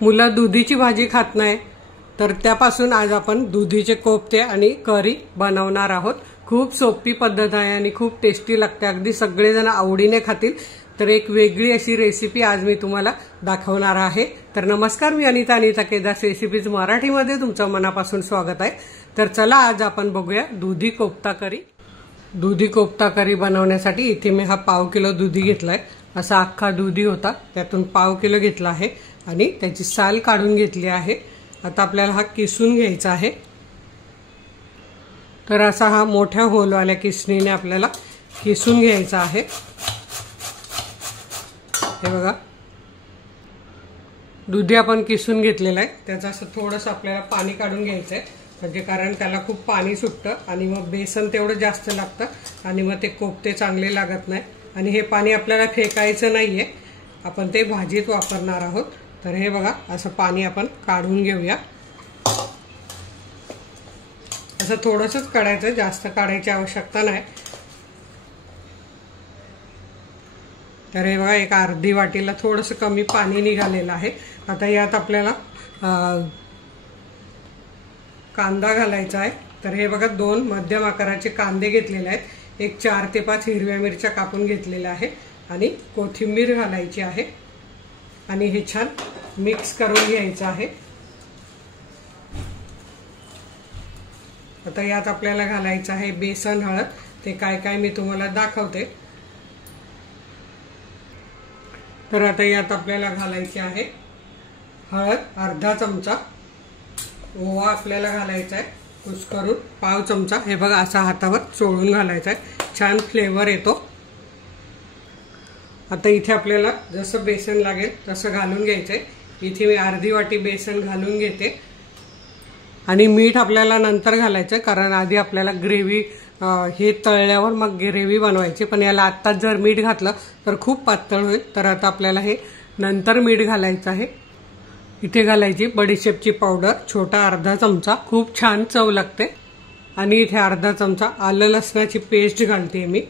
मुलं दुधीची भाजी खात नाही, तर त्यापासून आज आपण दुधीचे कोफ्ते आणि करी बनवणार आहोत। खूप सोपी पद्धत आहे आणि खूप टेस्टी लागते, अगदी सगळेजण आवडीने खातील। तर एक वेगळी अशी रेसिपी आज मी तुम्हाला दाखवणार आहे। तर नमस्कार, मी अनिता केदार रेसिपीज मराठीमध्ये तुमचं मनापासून स्वागत आहे। तर चला आज आपण बघूया दुधी कोफ्ता करी। दुधी कोफ्ता करी बनवण्यासाठी इथे मी हा पाव किलो दुधी घेतलाय। असा अख्खा दुधी होता, त्यातून पाव किलो घेतला आहे आणि त्याची साल काढून घेतली आहे। आता आपल्याला हा किसून घ्यायचा आहे। तर असा हा मोठ्या होलवाल्या किसणीने आपल्याला किसून घ्यायचा आहे। हे बघा, दुधी आपण किसून घेतलेला आहे, त्याचं असं थोडंसं आपल्याला पाणी काढून घ्यायचं आहे, म्हणजे कारण त्याला खूप पाणी सुटतं आणि मग बेसन तेवढं जास्त लागतं आणि मग ते कोफ्ते चांगले लागत नाही। आणि हे पाणी आपल्याला फेकायचं नाहीये, आपण ते भाजीत वापरणार आहोत। तर हे बघा, असं पाणी आपण काढून घेऊया। असं थोडंसंच काढायचं, जास्त काढायची आवश्यकता नाही। तर हे बघा, एक अर्धी वाटीला थोडंसं कमी पाणी निघालेलं आहे। आता यात आपल्याला कांदा घालायचा आहे। तर हे बघा, 2 मध्यम आकाराचे कांदे घेतलेले आहेत, एक 4 ते 5 हिरव्या मिरच्या कापून घेतलेल्या आहे आणि कोथिंबीर घालायची आहे आणि हे छान मिक्स करून घ्यायचं आहे। आता यात आपल्याला घालायचं आहे बेसन, हळद, ते काय काय मी तुम्हाला दाखवते। तर आता यात आपल्याला घालायची आहे हळद अर्धा चमचा, ओवा आपल्याला घालायचा आहे कुस्करून पाव चमचा। हे बघा, असा हातावर चोळून घालायचा आहे, छान फ्लेवर येतो। आता इथे आपल्याला जसं बेसन लागेल तसं घालून घ्यायचं आहे। इथे मी अर्धी वाटी बेसन घालून घेते आणि मीठ आपल्याला नंतर घालायचं, कारण आधी आपल्याला ग्रेव्ही हे तळल्यावर मग ग्रेव्ही बनवायची, पण याला आत्ताच जर मीठ घातलं तर खूप पातळ होईल। तर आता आपल्याला हे नंतर मीठ घालायचं आहे। इथे घालायची बडीशेपची पावडर, छोटा अर्धा चमचा, खूप छान चव लागते। आणि इथे अर्धा चमचा आलं लसणाची पेस्ट घालते मी।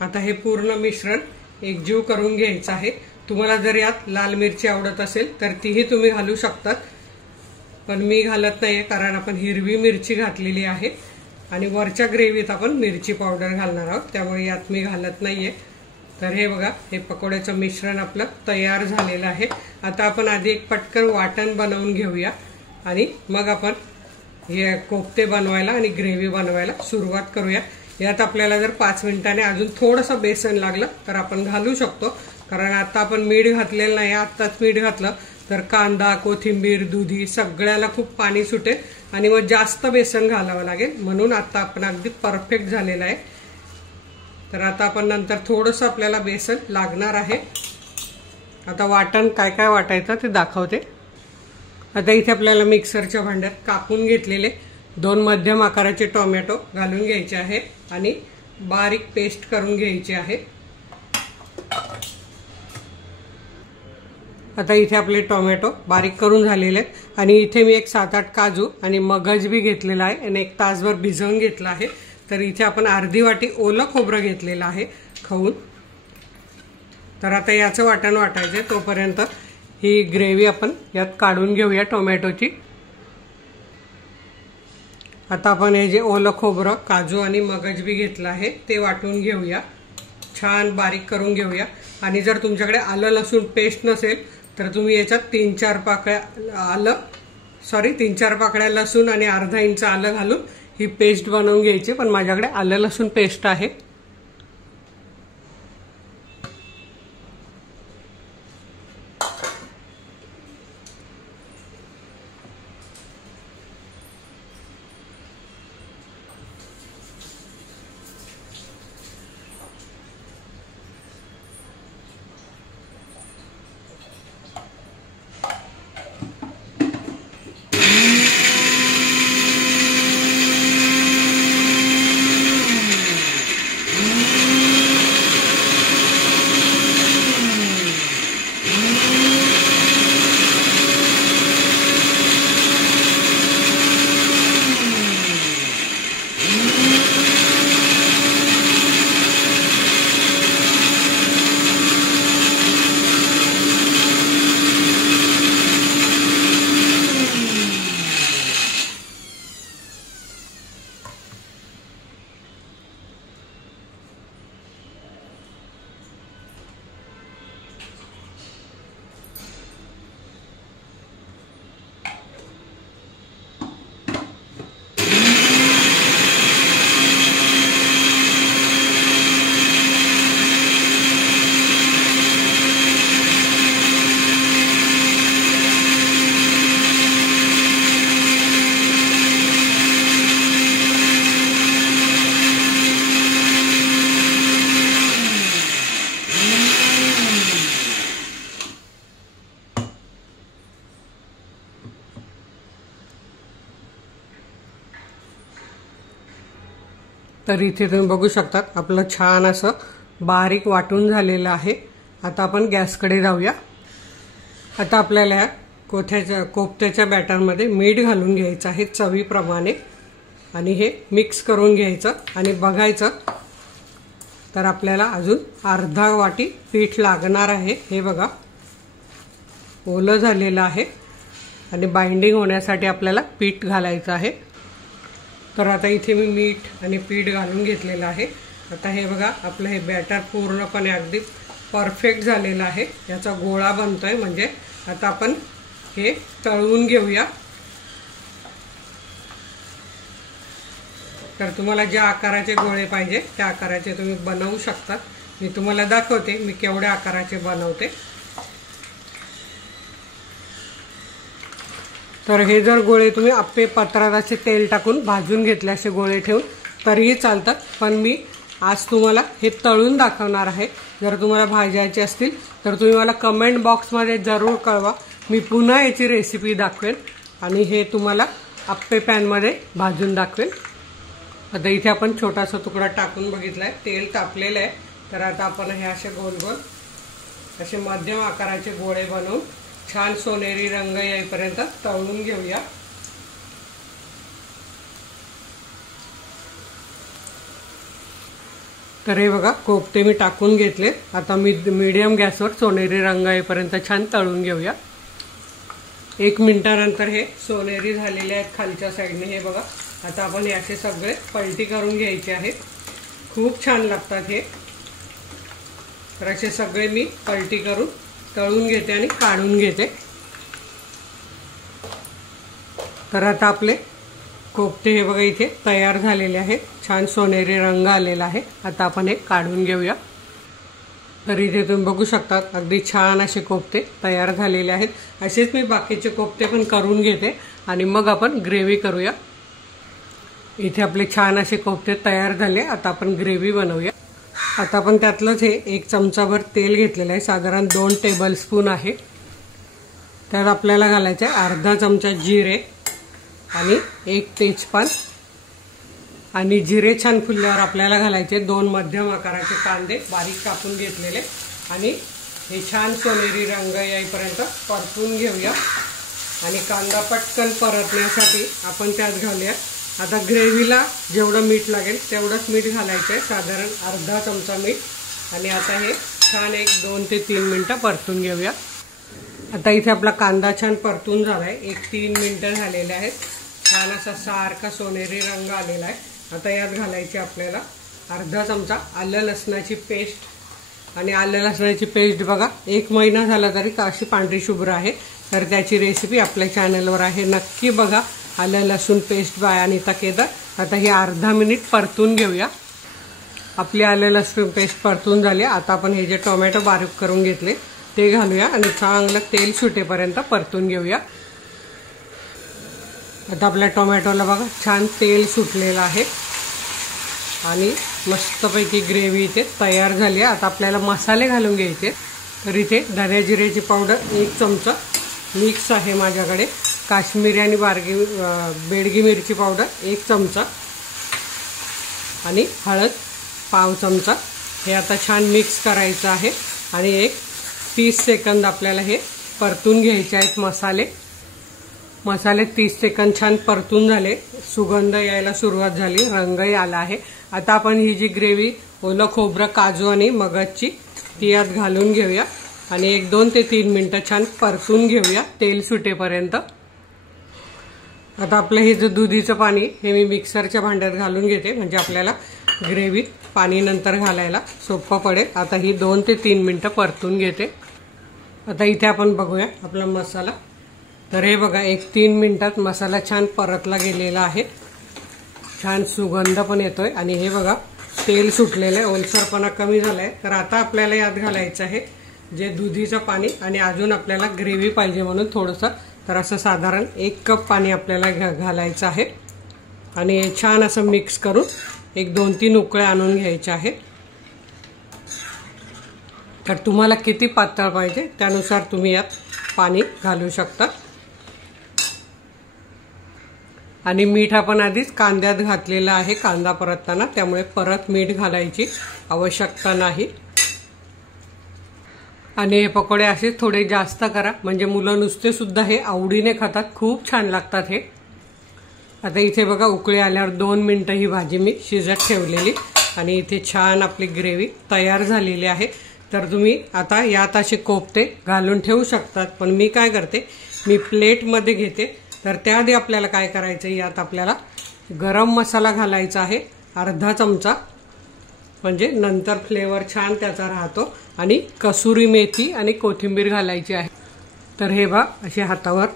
आता हे पूर्ण मिश्रण एकजीव करून घ्यायचं आहे। तुम्हाला जर यात लाल मिरची आवडत असेल तर तीही तुम्ही घालू शकतात, पण मी घालत नाहीये कारण आपण हिरवी मिरची घातलेली आहे आणि वरच्या ग्रेव्हीत आपण मिरची पावडर घालणार आहोत, त्यामुळे यात मी घालत नाहीये। तर हे बघा, हे पकोड्याचं मिश्रण आपलं तयार झालेलं आहे। आता आपण आधी एक पटकन वाटण बनवून घेऊया आणि मग आपण हे कोफ्ते बनवायला आणि ग्रेव्ही बनवायला सुरुवात करूया। यात आपल्याला जर 5 मिनिटांनी अजून थोडंसं बेसन लागलं तर आपण घालू शकतो, कारण आता आपण मीठ घातलेलं नाही। आत्ताच मीठ घातलं तर कांदा, कोथिंबीर, दुधी सगळ्याला खूप पाणी सुटेल आणि मग जास्त बेसन घालावं लागेल, म्हणून आता आपण अगदी परफेक्ट झालेलं आहे। तर आता आपण नंतर थोडंसं आपल्याला बेसन लागणार आहे। आता वाटण काय काय वाटायचं ते दाखवते। आता इथे आपल्याला मिक्सरच्या भांड्यात कापून घेतलेले 2 मध्यम आकाराचे टोमॅटो घालून घ्यायचे आहे आणि बारीक पेस्ट करून घ्यायची आहे। आता इथे आपले टोमॅटो बारीक करून झालेले आहेत आणि इथे मी एक 7-8 काजू आणि मगज बी घेतलेला आहे आणि 1 तासभर भिजवून घेतला आहे। तर इथे आपण अर्धी वाटी ओलं खोबरं घेतलेलं आहे खाऊन। तर आता याचं वाटण वाटायचं, तोपर्यंत ही ग्रेव्ही आपण यात काढून घेऊया टोमॅटोची। आता आपण हे जे ओलं खोबरं, काजू आणि मगज बी घेतलं आहे ते वाटून घेऊया, छान बारीक करून घेऊया। आणि जर तुमच्याकडे आलं लसूण पेस्ट नसेल तर तुम्ही याच्यात 3-4 पाकळ्या लसूण आणि अर्धा इंच आलं घालून ही पेस्ट बनवून घ्यायची, पण माझ्याकडे आलं लसूण पेस्ट आहे। तर इथे तुम्ही बघू शकता आपलं छान असं बारीक वाटून झालेलं आहे। आता आपण गॅसकडे जाऊया। आता आपल्याला कोफ्त्याच्या बॅटरमध्ये मीठ घालून घ्यायचं आहे चवीप्रमाणे आणि हे मिक्स करून घ्यायचं आणि बघायचं तर आपल्याला अजून अर्धा वाटी पीठ लागणार आहे। हे बघा ओलं झालेलं आहे आणि बाइंडिंग होण्यासाठी आपल्याला पीठ घालायचं आहे। तर आता इथे मी मीठ आणि पीठ घालून घेतलेलं आहे। आता हे बघा आपलं हे बॅटर पूर्णपणे अगदी परफेक्ट झालेलं आहे। याचा गोळा बनतोय म्हणजे आता आपण हे तळून घेऊया। तर तुम्हाला ज्या आकाराचे गोळे पाहिजे त्या आकाराचे तुम्ही बनवू शकता। मी तुम्हाला दाखवते मी केवढ्या आकाराचे बनवते। तर हे जर गोळे तुम्ही आप्पे पात्रात असे तेल टाकून भाजून घेतले असे गोळे ठेवून तरीही चालतात, पण मी आज तुम्हाला हे तळून दाखवणार आहे। जर तुम्हाला भाजायचे असतील तर तुम्ही मला कमेंट बॉक्समध्ये जरूर कळवा, मी पुन्हा याची रेसिपी दाखवेन आणि हे तुम्हाला आप्पे पॅनमध्ये भाजून दाखवेन। आता इथे आपण छोटासा तुकडा टाकून बघितलाय, तेल तापलेलं आहे। तर आता आपण हे असे गोल गोल असे मध्यम आकाराचे गोळे बनवून छान सोनेरी रंग येईपर्यंत तळून घेऊया। तर हे बघा कोफ्ते मी टाकून घेतले। आता मी मीडियम गॅसवर सोनेरी रंग येईपर्यंत छान तळून घेऊया। 1 मिनिटानंतर हे सोनेरी झालेले आहेत खालच्या साईडने। हे बघा आता आपण हे असे सगळे पलटी करून घ्यायचे आहेत, खूप छान लागतात हे। तर असे सगळे मी पलटी करून तळून घेते आणि काढून घेते। तर आता आपले कोफ्ते हे बघा इथे तयार झालेले आहेत, छान सोनेरी रंग आलेला आहे। आता आपण हे काढून घेऊया। तर इथे तुम्ही बघू शकता अगदी छान असे कोफ्ते तयार झालेले आहेत। असेच मी बाकीचे कोफ्ते पण करून घेते आणि मग आपण ग्रेव्ही करूया। इथे आपले छान असे कोफ्ते तयार झाले। आता आपण ग्रेव्ही बनवूया। आता आपण त्यातलंच हे 1 चमचाभर तेल घेतलेलं आहे, साधारण 2 टेबलस्पून आहे। त्यात आपल्याला घालायचे अर्धा चमचा जिरे आणि 1 तेजपान आणि जिरे छान फुलल्यावर आपल्याला घालायचे 2 मध्यम आकाराचे कांदे बारीक कापून घेतलेले आणि हे छान सोनेरी रंग येईपर्यंत परतून घेऊया। आणि कांदा पटकन परतण्यासाठी आपण त्यात घालूया आता ग्रेव्हीला जेवढं मीठ लागेल तेवढंच मीठ घालायचं आहे, साधारण अर्धा चमचा मीठ। आणि आता हे छान 2 ते 3 मिनिटं परतून घेऊया। आता इथे आपला कांदा छान परतून झालाय, 1-3 मिनिटं झालेले आहेत। छान असा सारखा सोनेरी रंग आलेला आहे। आता यात घालायची आपल्याला अर्धा चमचा आलं लसणाची पेस्ट। आणि आलं लसणाची पेस्ट बघा 1 महिना झाला तरी अशी पांढरी शुभ्र आहे। तर त्याची रेसिपी आपल्या चॅनलवर आहे, नक्की बघा। आलं लसूण पेस्ट बाय अनिता केदार। आता हे अर्धा मिनिट परतून घेऊया। आपली आलं लसूण पेस्ट परतून झाली। आता आपण हे जे टोमॅटो बारीक करून घेतले ते घालूया आणि चांगलं तेल सुटेपर्यंत परतून घेऊया। आता आपल्या टोमॅटोला बघा छान तेल सुटलेलं आहे आणि मस्तपैकी ग्रेव्ही इथे तयार झाली आहे। आता आपल्याला मसाले घालून घ्यायचे। तर इथे धने जिऱ्याची पावडर 1 चमचा मिक्स आहे माझ्याकडे, काश्मीरी आणि बेडगी मिरची पावडर 1 चमचा आणि हळद पाव चमचा। हे आता छान मिक्स करायचं आहे आणि 30 सेकंद आपल्याला हे परतून घ्यायचे आहेत मसाले 30 सेकंद छान परतून झाले, सुगंध यायला सुरुवात झाली, रंगही आला आहे। आता आपण ही जी ग्रेव्ही ओलं खोबरं काजू आणि मगजची ती यात घालून घेऊया आणि 1-2 ते 3 मिनिटं छान परतून घेऊया तेल सुटेपर्यंत। आता आपलं हे जे दुधीचं पाणी हे मी मिक्सरच्या भांड्यात घालून घेते, म्हणजे आपल्याला ग्रेव्हीत पाणी नंतर घालायला सोपं पडेल। आता ही 2 ते 3 मिनिटं परतून घेते। आता इथे आपण बघूया आपला मसाला। तर हे बघा 1-3 मिनिटात मसाला छान परतला गेलेला आहे, छान सुगंध पण येतोय आणि हे बघा तेल सुटलेलं आहे, ओलसरपणा कमी झालाय। तर आता आपल्याला यात घालायचं आहे जे दुधीचं पाणी आणि अजून आपल्याला ग्रेव्ही पाहिजे म्हणून थोडंसं, तर असं साधारण 1 कप पाणी आपल्याला घालायचं आहे आणि छान असं मिक्स करून 1-2-3 उकळ्या आणून घ्यायच्या आहेत। तर तुम्हाला किती पातळ पाहिजे त्यानुसार तुम्ही यात पाणी घालू शकता। आणि मीठ आपण आधीच कांद्यात घातलेलं आहे कांदा परतताना, त्यामुळे परत मीठ घालायची आवश्यकता नाही। आणि हे पकोडे असे थोडे जास्त करा, म्हणजे मुलं नुसते सुद्धा हे आवडीने खातात, खूप छान लागतात हे। आता इथे बघा उकळी आल्यावर 2 मिनिटं ही भाजी मी शिजत ठेवलेली आणि इथे छान आपली ग्रेव्ही तयार झालेली आहे। तर तुम्ही आता यात असे कोफ्ते घालून ठेवू शकतात, पण मी काय करते, मी प्लेटमध्ये घेते। तर त्याआधी आपल्याला काय करायचं, यात आपल्याला गरम मसाला घालायचा आहे अर्धा चमचा, म्हणजे नंतर फ्लेवर छान त्याचा राहतो। आणि कसुरी मेथी आणि कोथिंबीर घालायची आहे। तर हे बघा असे हातावर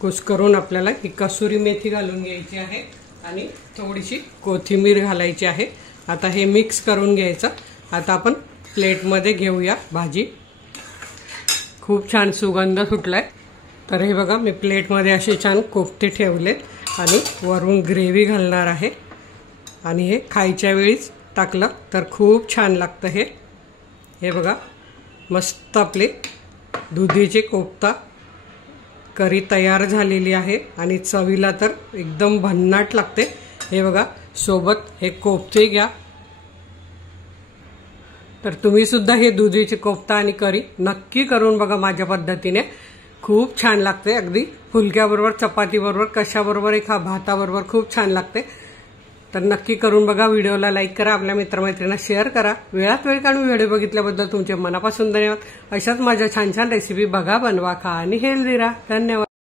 कुस्करून आपल्याला ही कसुरी मेथी घालून घ्यायची आहे आणि थोडीशी कोथिंबीर घालायची आहे। आता हे मिक्स करून घ्यायचं। आता आपण प्लेटमध्ये घेऊया भाजी। खूप छान सुगंध सुटलाय। तर हे बघा मी प्लेटमध्ये असे छान कोफ्ते ठेवलेत आणि वरून ग्रेव्ही घालणार आहे आणि हे खायच्या वेळीच टाकलं तर खूप छान लागतं हे। हे बघा मस्त आपले दुधीचे कोफ्ता करी तयार झालेली आहे आणि चवीला तर एकदम भन्नाट लागते। हे बघा सोबत हे कोफ्ते घ्या। तर तुम्ही सुद्धा हे दुधीचे कोफ्ता आणि करी नक्की करून बघा माझ्या पद्धतीने, खूप छान लागते। अगदी फुलक्याबरोबर, चपातीबरोबर, कशाबरोबर खा, भाताबरोबर खूप छान लागते। तर नक्की करून बघा। व्हिडिओला लाईक करा, आपल्या मित्रमैत्रिणींना शेअर करा। वेळात वेळ काढून व्हिडिओ बघितल्याबद्दल तुमचे मनापासून धन्यवाद। अशाच माझ्या छान छान रेसिपी बघा, बनवा, खा आणि हेल्दी राहा। धन्यवाद।